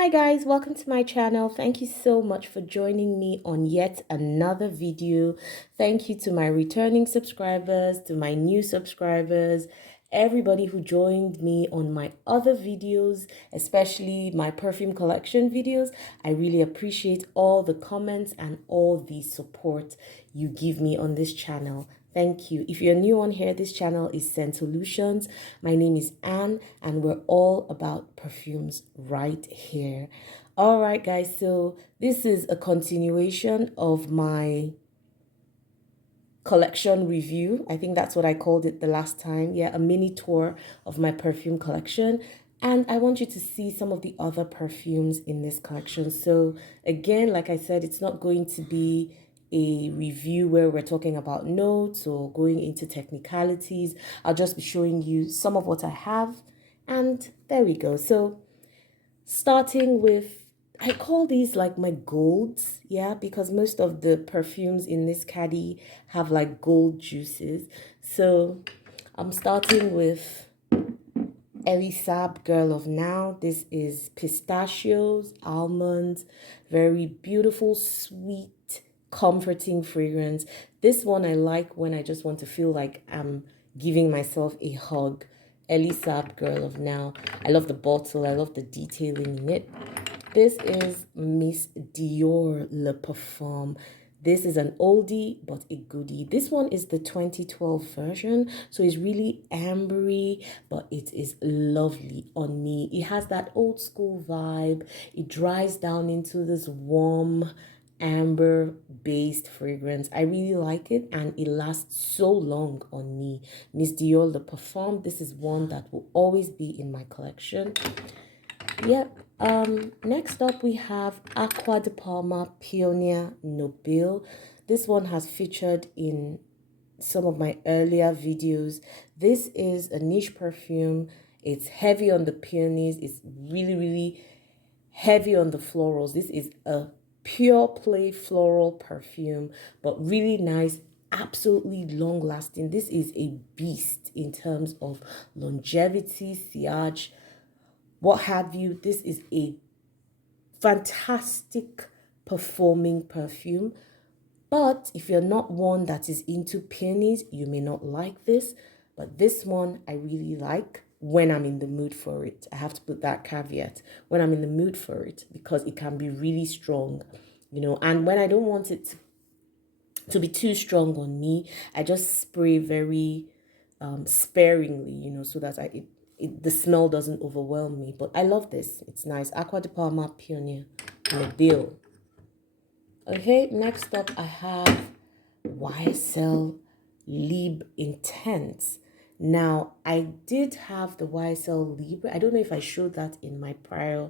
Hi guys, welcome to my channel. Thank you so much for joining me on yet another video. Thank you to my returning subscribers, to my new subscribers, everybody who joined me on my other videos, especially my perfume collection videos. I really appreciate all the comments and all the support you give me on this channel. Thank you. If you're new on here, this channel is Scent Solutions. My name is Anne, and we're all about perfumes right here. All right, guys, so this is a continuation of my collection review. I think that's what I called it the last time. Yeah, a mini tour of my perfume collection. And I want you to see some of the other perfumes in this collection. So again, like I said, it's not going to be a review where we're talking about notes or going into technicalities. I'll just be showing you some of what I have. And there we go. So starting with, I call these like my golds, yeah, because most of the perfumes in this caddy have like gold juices. So I'm starting with Elie Saab, Girl of Now. This is pistachios, almonds, very beautiful, sweet, comforting fragrance. This one I like when I just want to feel like I'm giving myself a hug. Elie Saab, Girl of Now. I love the bottle. I love the detailing in it. This is Miss Dior Le Parfum. This is an oldie but a goodie. This one is the 2012 version, so it's really ambery, but it is lovely on me. It has that old school vibe. It dries down into this warm amber based fragrance. I really like it, and it lasts so long on me. Miss Dior Le Parfum. This is one that will always be in my collection. Yep. Next up we have Aqua de Palma Peonia Nobile. This one has featured in some of my earlier videos. This is a niche perfume. It's heavy on the peonies. It's really heavy on the florals. This is a pure play floral perfume, but really nice, absolutely long lasting. This is a beast in terms of longevity, sillage, what have you. This is a fantastic performing perfume. But if you're not one that is into peonies, you may not like this. But this one I really like when I'm in the mood for it. I have to put that caveat, when I'm in the mood for it, because it can be really strong, you know. And when I don't want it to be too strong on me, I just spray very sparingly, you know, so that the smell doesn't overwhelm me. But I love this. It's nice. Aqua de Palma Peonia Nobile. Okay, next up I have YSL Libre Intense. Now, I did have the YSL Libre. I don't know if I showed that in my prior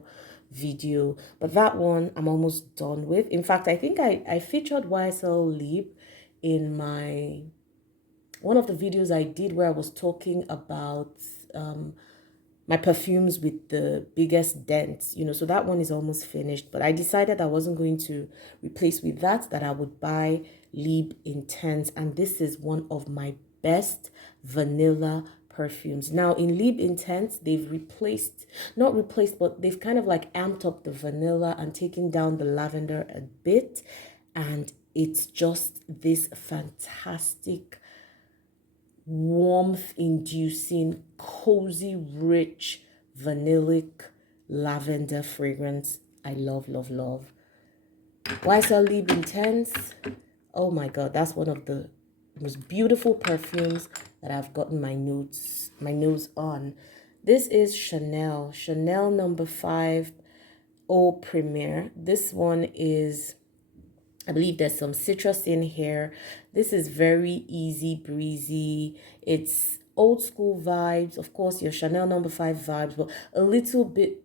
video, but that one I'm almost done with. In fact, I think I featured YSL Libre in one of the videos I did where I was talking about my perfumes with the biggest dents, you know. So that one is almost finished, but I decided I wasn't going to replace with that I would buy Libre Intense, and this is one of my best vanilla perfumes. Now in Libre Intense, they've not replaced, but they've kind of like amped up the vanilla and taken down the lavender a bit, and it's just this fantastic, warmth inducing, cozy, rich, vanillic lavender fragrance. I love, love, love. YSL Libre Intense. Oh my god, that's one of the most beautiful perfumes that I've gotten my nose on. This is Chanel number 5 Eau Premiere. This one is, I believe there's some citrus in here. This is very easy breezy. It's old school vibes. Of course, your Chanel number 5 vibes, but a little bit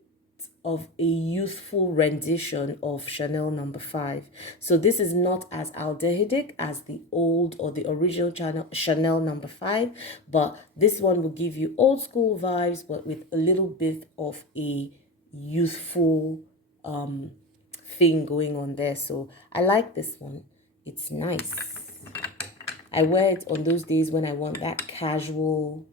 of a youthful rendition of Chanel number 5. So this is not as aldehydic as the old or the original Chanel number 5, but this one will give you old school vibes, but with a little bit of a youthful thing going on there. So I like this one. It's nice. I wear it on those days when I want that casual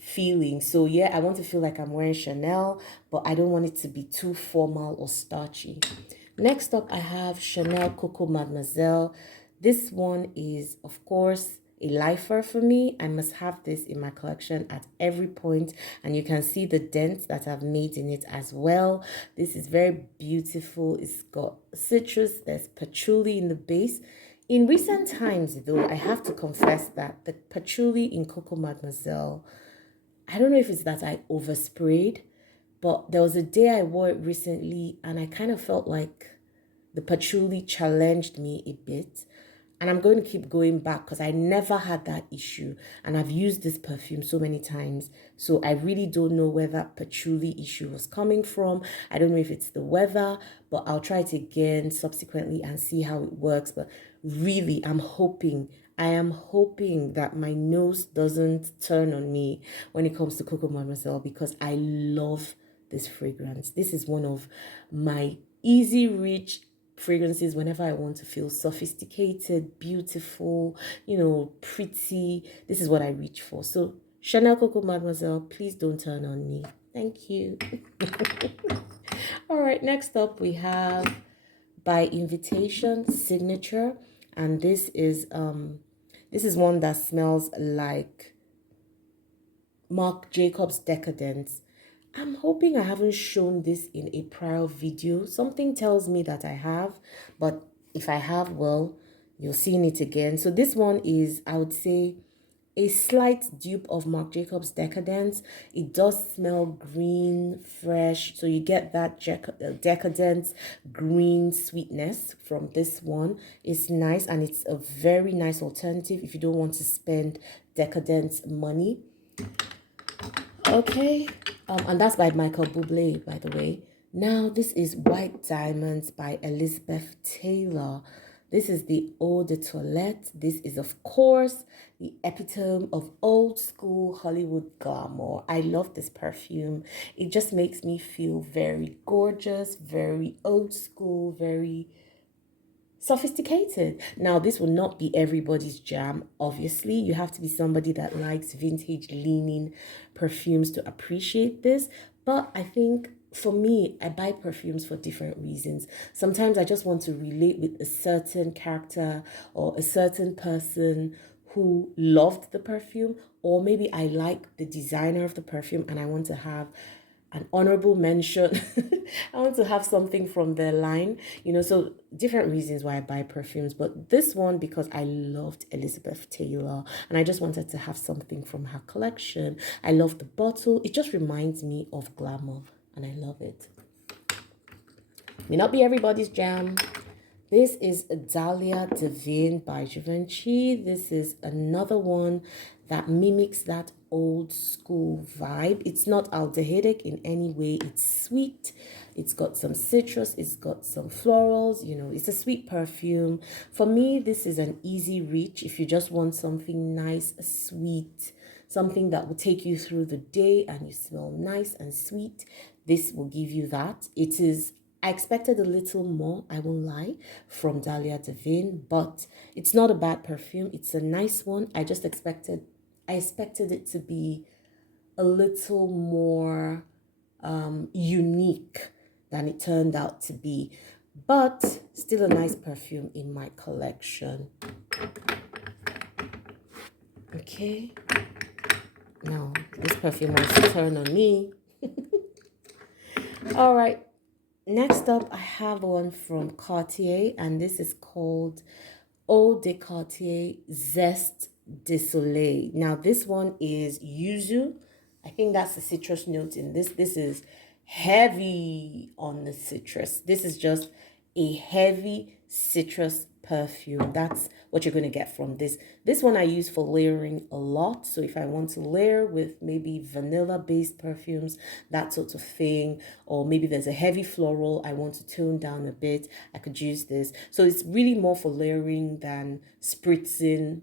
feeling. So yeah, I want to feel like I'm wearing Chanel, but I don't want it to be too formal or starchy. Next up, I have Chanel Coco Mademoiselle. This one is, of course, a lifer for me. I must have this in my collection at every point, and you can see the dents that I've made in it as well. This is very beautiful. It's got citrus, there's patchouli in the base. In recent times, though, I have to confess that the patchouli in Coco Mademoiselle, I don't know if it's that I oversprayed, but there was a day I wore it recently and I kind of felt like the patchouli challenged me a bit. And I'm going to keep going back because I never had that issue. And I've used this perfume so many times. So I really don't know where that patchouli issue was coming from. I don't know if it's the weather, but I'll try it again subsequently and see how it works. But really, I am hoping that my nose doesn't turn on me when it comes to Coco Mademoiselle because I love this fragrance. This is one of my easy reach fragrances whenever I want to feel sophisticated, beautiful, pretty. This is what I reach for. So Chanel Coco Mademoiselle, please don't turn on me. Thank you. All right, next up we have By Invitation Signature, and this is one that smells like Marc Jacobs Decadence. I'm hoping I haven't shown this in a prior video. Something tells me that I have, but if I have, well, you're seeing it again. So this one is, I would say, a slight dupe of Marc Jacobs Decadence. It does smell green, fresh. So you get that decadence green sweetness from this one. It's nice and it's a very nice alternative if you don't want to spend decadence money. Okay, and that's by Michael Bublé, by the way. Now, this is White Diamonds by Elizabeth Taylor. This is the Eau de Toilette. This is, of course, the epitome of old school Hollywood glamour. I love this perfume. It just makes me feel very gorgeous, very old school, very sophisticated. Now, this will not be everybody's jam, obviously. You have to be somebody that likes vintage leaning perfumes to appreciate this. But I think for me, I buy perfumes for different reasons. Sometimes I just want to relate with a certain character or a certain person who loved the perfume, or maybe I like the designer of the perfume and I want to have an honorable mention. I want to have something from their line, so different reasons why I buy perfumes. But this one, because I loved Elizabeth Taylor and I just wanted to have something from her collection. I love the bottle. It just reminds me of glamour and I love it. May not be everybody's jam. This is Dahlia Divin by Givenchy. This is another one that mimics that old school vibe. It's not aldehydic in any way. It's sweet. It's got some citrus. It's got some florals. It's a sweet perfume. For me, this is an easy reach if you just want something nice, sweet, something that will take you through the day and you smell nice and sweet. This will give you that. I expected a little more, I won't lie, from Dahlia Divin, but it's not a bad perfume. It's a nice one. I expected it to be a little more unique than it turned out to be, but still a nice perfume in my collection. Okay. Now, this perfume wants to turn on me. All right. Next up, I have one from Cartier, and this is called Eau de Cartier Zest de Soleil. Now, this one is yuzu. I think that's the citrus note in this. This is heavy on the citrus. This is just a heavy citrus perfume. That's what you're going to get from this. This one I use for layering a lot. So if I want to layer with maybe vanilla-based perfumes, that sort of thing, or maybe there's a heavy floral I want to tone down a bit, I could use this. So it's really more for layering than spritzing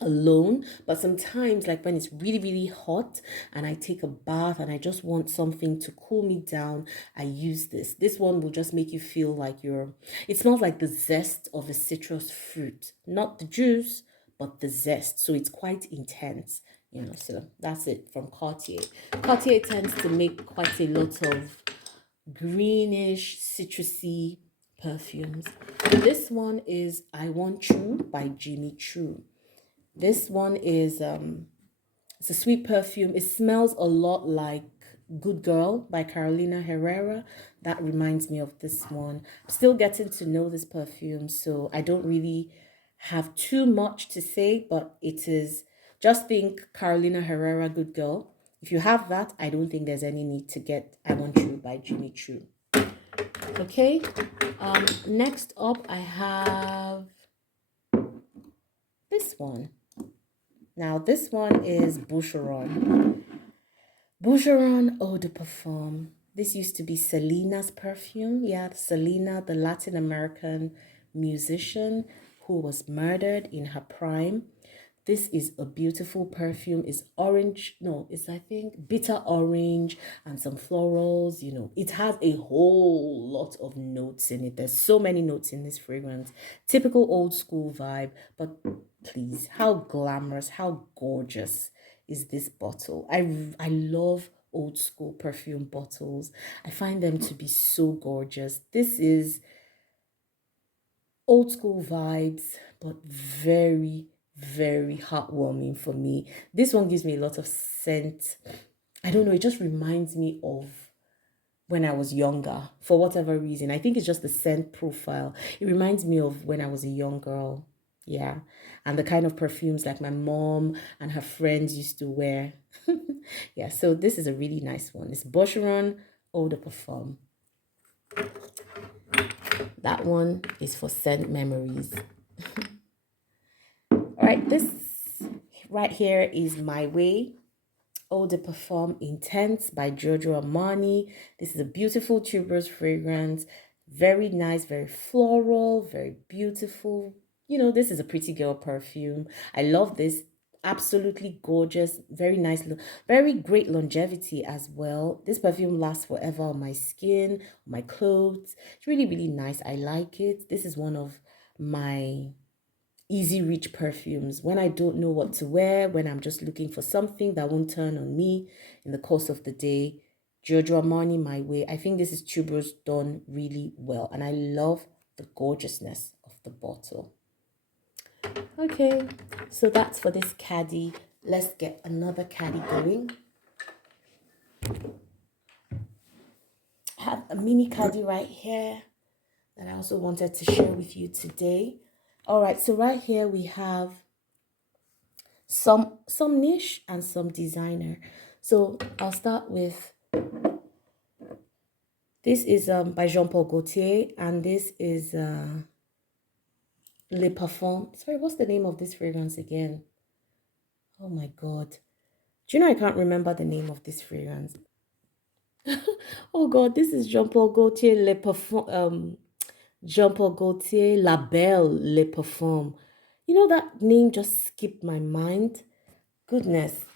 alone. But sometimes, like when it's really really hot and I take a bath and I just want something to cool me down, I use this one will just make you feel like it smells like the zest of a citrus fruit, not the juice but the zest. So it's quite intense. So that's it from Cartier. Cartier tends to make quite a lot of greenish, citrusy perfumes. This one is I Want True by Jimmy Choo. This one is it's a sweet perfume. It smells a lot like Good Girl by Carolina Herrera. That reminds me of this one. I'm still getting to know this perfume, so I don't really have too much to say, but it is just think Carolina Herrera Good Girl. If you have that, I don't think there's any need to get I Want You by Jimmy Choo. Okay. Next up, I have this one. Now, this one is Boucheron. Boucheron Eau de Parfum. This used to be Selena's perfume. Yeah, Selena, the Latin American musician who was murdered in her prime. This is a beautiful perfume. It's orange. No, it's I think bitter orange and some florals. It has a whole lot of notes in it. There's so many notes in this fragrance. Typical old school vibe, but please, how glamorous, how gorgeous is this bottle? I love old school perfume bottles. I find them to be so gorgeous. This is old school vibes, but very, very heartwarming for me. This one gives me a lot of scent. I don't know, it just reminds me of when I was younger for whatever reason. I think it's just the scent profile. It reminds me of when I was a young girl. Yeah. And the kind of perfumes like my mom and her friends used to wear. Yeah, so this is a really nice one. It's Boucheron Eau de Parfum. That one is for scent memories. All right, this right here is My Way Eau de Parfum Intense by Giorgio Armani. This is a beautiful tuberose fragrance. Very nice, very floral, very beautiful. This is a pretty girl perfume. I love this. Absolutely gorgeous. Very nice. Very great longevity as well. This perfume lasts forever on my skin, on my clothes. It's really, really nice. I like it. This is one of my easy reach perfumes when I don't know what to wear, when I'm just looking for something that won't turn on me in the course of the day. Giorgio Armani, My Way. I think this is tuberose done really well, and I love the gorgeousness of the bottle. Okay, so that's for this caddy. Let's get another caddy going. I have a mini caddy right here that I also wanted to share with you today. All right, so right here we have some niche and some designer. So I'll start with this is by Jean-Paul Gaultier, and this is Le Parfum. Sorry, what's the name of this fragrance again? Oh my god. Do you know I can't remember the name of this fragrance? Oh god, this is Jean-Paul Gaultier Le Parfum Jean-Paul Gaultier La Belle Le Parfum. That name just skipped my mind. Goodness.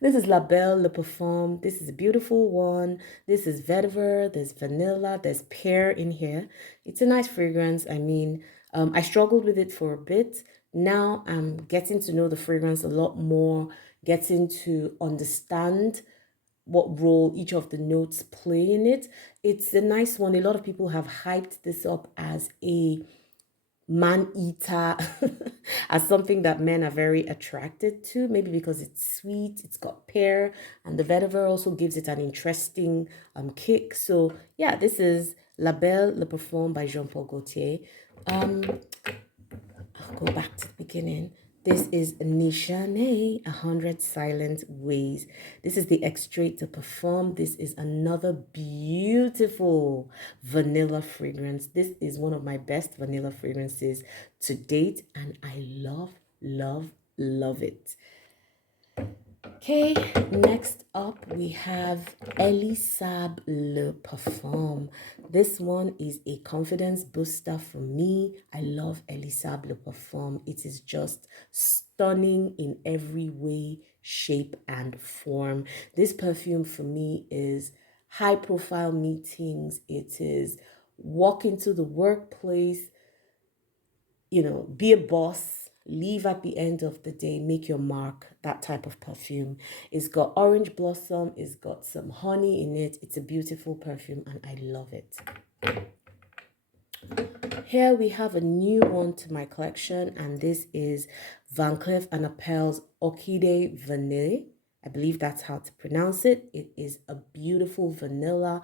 This is La Belle Le Parfum. This is a beautiful one. This is vetiver. There's vanilla. There's pear in here. It's a nice fragrance. I mean, I struggled with it for a bit. Now I'm getting to know the fragrance a lot more, getting to understand what role each of the notes play in it. It's a nice one. A lot of people have hyped this up as a man eater, as something that men are very attracted to, maybe because it's sweet, it's got pear, and the vetiver also gives it an interesting kick. So yeah, this is La Belle Le Parfum by Jean-Paul Gaultier. I'll go back to the beginning. This is Nishane, 100 Silent Ways. This is the Extrait de Parfum. This is another beautiful vanilla fragrance. This is one of my best vanilla fragrances to date, and I love, love, love it. Okay, next up we have Elie Saab Le Parfum. This one is a confidence booster for me. I love Elie Saab Le Parfum. It is just stunning in every way, shape, and form. This perfume for me is high profile meetings. It is walk into the workplace, be a boss, leave at the end of the day, make your mark, that type of perfume. It's got orange blossom, it's got some honey in it. It's a beautiful perfume and I love it. Here we have a new one to my collection, and this is Van Cleef & Arpels Orchidee Vanille. I believe that's how to pronounce it. It is a beautiful vanilla.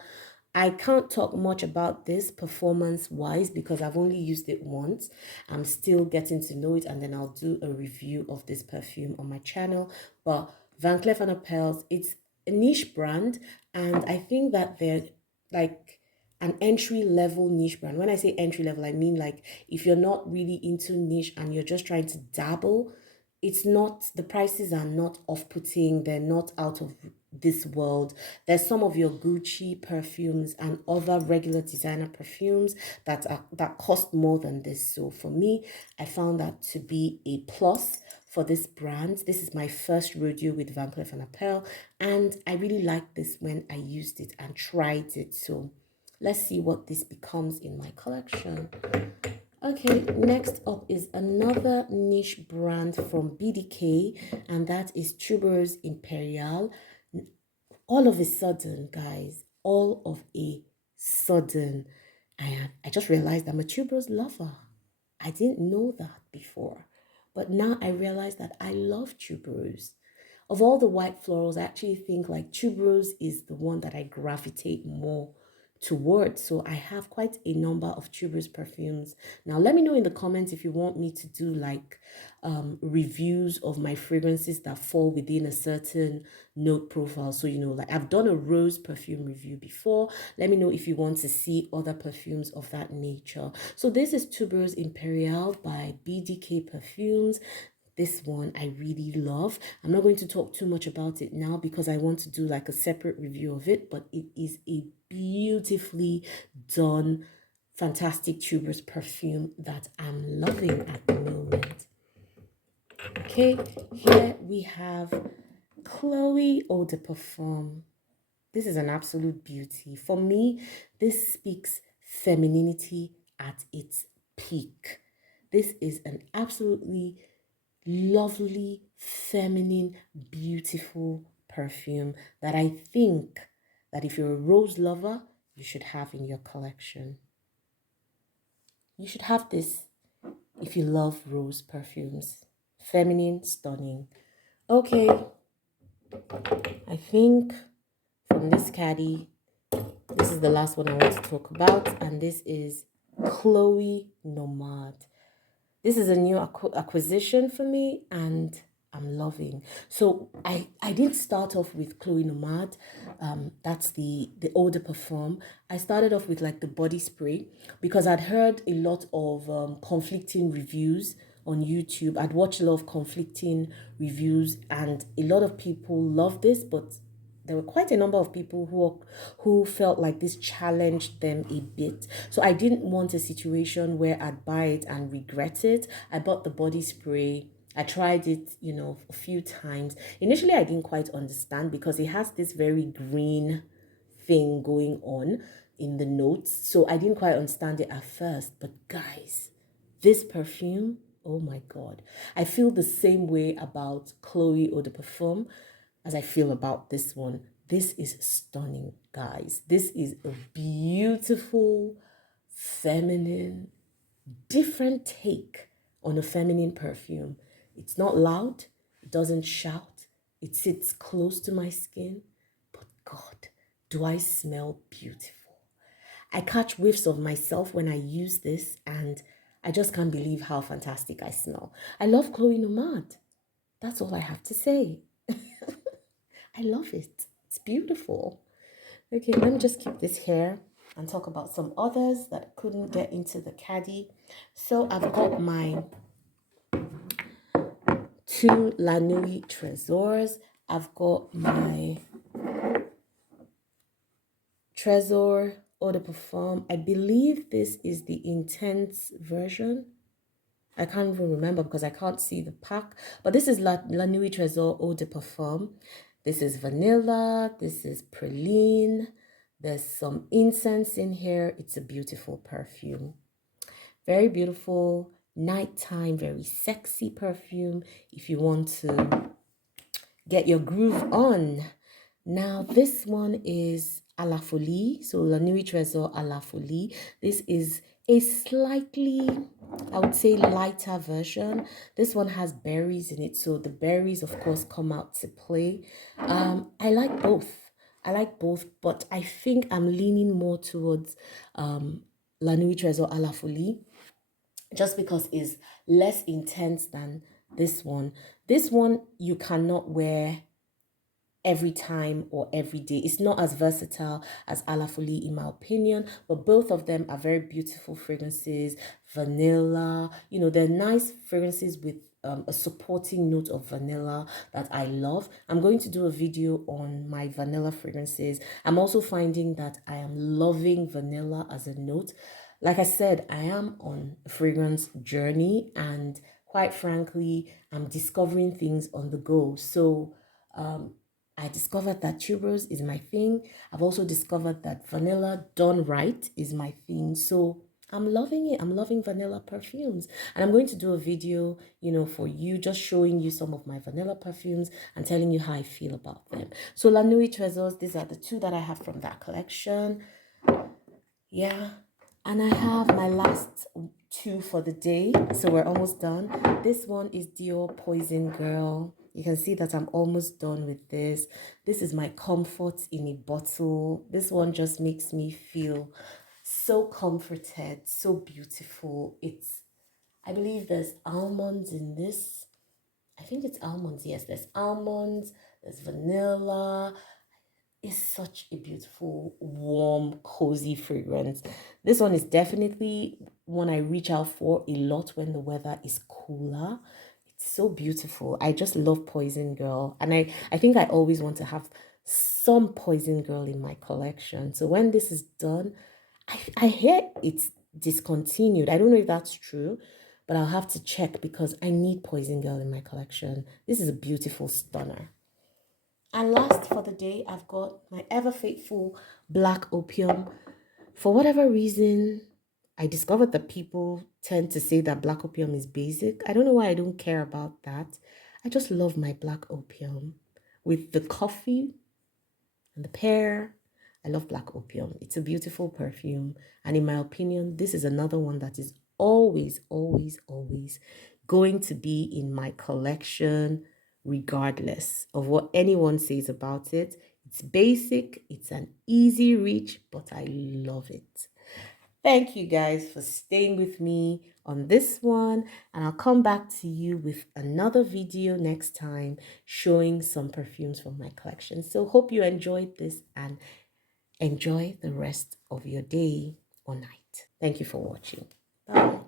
I can't talk much about this performance-wise because I've only used it once. I'm still getting to know it, and then I'll do a review of this perfume on my channel. But Van Cleef & Arpels, it's a niche brand, and I think that they're like an entry level niche brand. When I say entry level, I mean like if you're not really into niche and you're just trying to dabble, it's not, the prices are not off-putting, they're not out of this world. There's some of your Gucci perfumes and other regular designer perfumes that cost more than this. So for me, I found that to be a plus for this brand. This is my first rodeo with Van Cleef & Arpels, and I really liked this when I used it and tried it. So let's see what this becomes in my collection. Okay, next up is another niche brand from BDK, and that is Tubereuse Imperiale. All of a sudden, guys, all of a sudden, I just realized I'm a tuberose lover. I didn't know that before, but now I realize that I love tuberose. Of all the white florals, I actually think like tuberose is the one that I gravitate more towards. So I have quite a number of tuberose perfumes. Now let me know in the comments if you want me to do like reviews of my fragrances that fall within a certain note profile. So you know, like I've done a rose perfume review before. Let me know if you want to see other perfumes of that nature. So this is Tubereuse Imperiale by BDK Perfumes. This one I really love. I'm not going to talk too much about it now because I want to do like a separate review of it, but it is a beautifully done, fantastic tuberose perfume that I'm loving at the moment. Okay, here we have Chloe Eau de Parfum. This is an absolute beauty. For me, this speaks femininity at its peak. This is an absolutely lovely, feminine, beautiful perfume that I think that if you're a rose lover, you should have in your collection. You should have this if you love rose perfumes. Feminine, stunning. Okay, I think from this caddy, this is the last one I want to talk about, and this is Chloe Nomade. This is a new acquisition for me, and I'm loving. So I didn't start off with Chloe Nomade. That's the Eau de Parfum. I started off with like the body spray because I'd heard a lot of conflicting reviews on YouTube. I'd watched a lot of conflicting reviews, and a lot of people love this, but there were quite a number of people who felt like this challenged them a bit. So I didn't want a situation where I'd buy it and regret it. I bought the body spray. I tried it, you know, a few times. Initially, I didn't quite understand because it has this very green thing going on in the notes. So I didn't quite understand it at first. But guys, this perfume, oh my God. I feel the same way about Chloe Eau de Parfum as I feel about this one. This is stunning, guys. This is a beautiful, feminine, different take on a feminine perfume. It's not loud, it doesn't shout, it sits close to my skin, but God, do I smell beautiful. I catch whiffs of myself when I use this, and I just can't believe how fantastic I smell. I love Chloe Nomade. That's all I have to say. I love it. It's beautiful. Okay, let me just keep this here and talk about some others that couldn't get into the caddy. So I've got my two La Nuit Tresors. I've got my Tresor Eau de Parfum. I believe this is the intense version. I can't even remember because I can't see the pack. But this is La Nuit Tresor Eau de Parfum. This is vanilla. This is praline. There's some incense in here. It's a beautiful perfume. Very beautiful. nighttime, very sexy perfume if you want to get your groove on. Now, this one is à la folie. So, La Nuit Tresor à la folie. This is a slightly, I would say, lighter version. This one has berries in it. So, the berries, of course, come out to play. I like both. I like both, but I think I'm leaning more towards La Nuit Tresor à la folie just because it's less intense than this one. This one you cannot wear every time or every day. It's not as versatile as A La Folie in my opinion, but both of them are very beautiful fragrances. Vanilla, you know, they're nice fragrances with a supporting note of vanilla that I love. I'm going to do a video on my vanilla fragrances. I'm also finding that I am loving vanilla as a note. Like I said, I am on a fragrance journey, and quite frankly, I'm discovering things on the go. So, I discovered that tuberose is my thing. I've also discovered that vanilla done right is my thing. So I'm loving it. I'm loving vanilla perfumes. And I'm going to do a video, you know, for you, just showing you some of my vanilla perfumes and telling you how I feel about them. So La Nuit Tresors, these are the two that I have from that collection. Yeah. And I have my last two for the day. So we're almost done. This one is Dior Poison Girl. You can see that I'm almost done with this. This is my comfort in a bottle. This one just makes me feel so comforted, so beautiful. I believe there's almonds in this. I think it's almonds. Yes, there's almonds, there's vanilla. It's such a beautiful, warm, cozy fragrance. This one is definitely one I reach out for a lot when the weather is cooler. It's so beautiful. I just love Poison Girl. And I think I always want to have some Poison Girl in my collection. So when this is done, I hear it's discontinued. I don't know if that's true, but I'll have to check because I need Poison Girl in my collection. This is a beautiful stunner. And last for the day, I've got my ever faithful Black Opium. For whatever reason, I discovered that people tend to say that Black Opium is basic. I don't know why I don't care about that. I just love my Black Opium with the coffee and the pear. I love Black Opium. It's a beautiful perfume. And in my opinion, this is another one that is always, always, always going to be in my collection, regardless of what anyone says about it. It's basic, it's an easy reach, but I love it. Thank you guys for staying with me on this one, and I'll come back to you with another video next time showing some perfumes from my collection. So hope you enjoyed this and enjoy the rest of your day or night. Thank you for watching. Bye.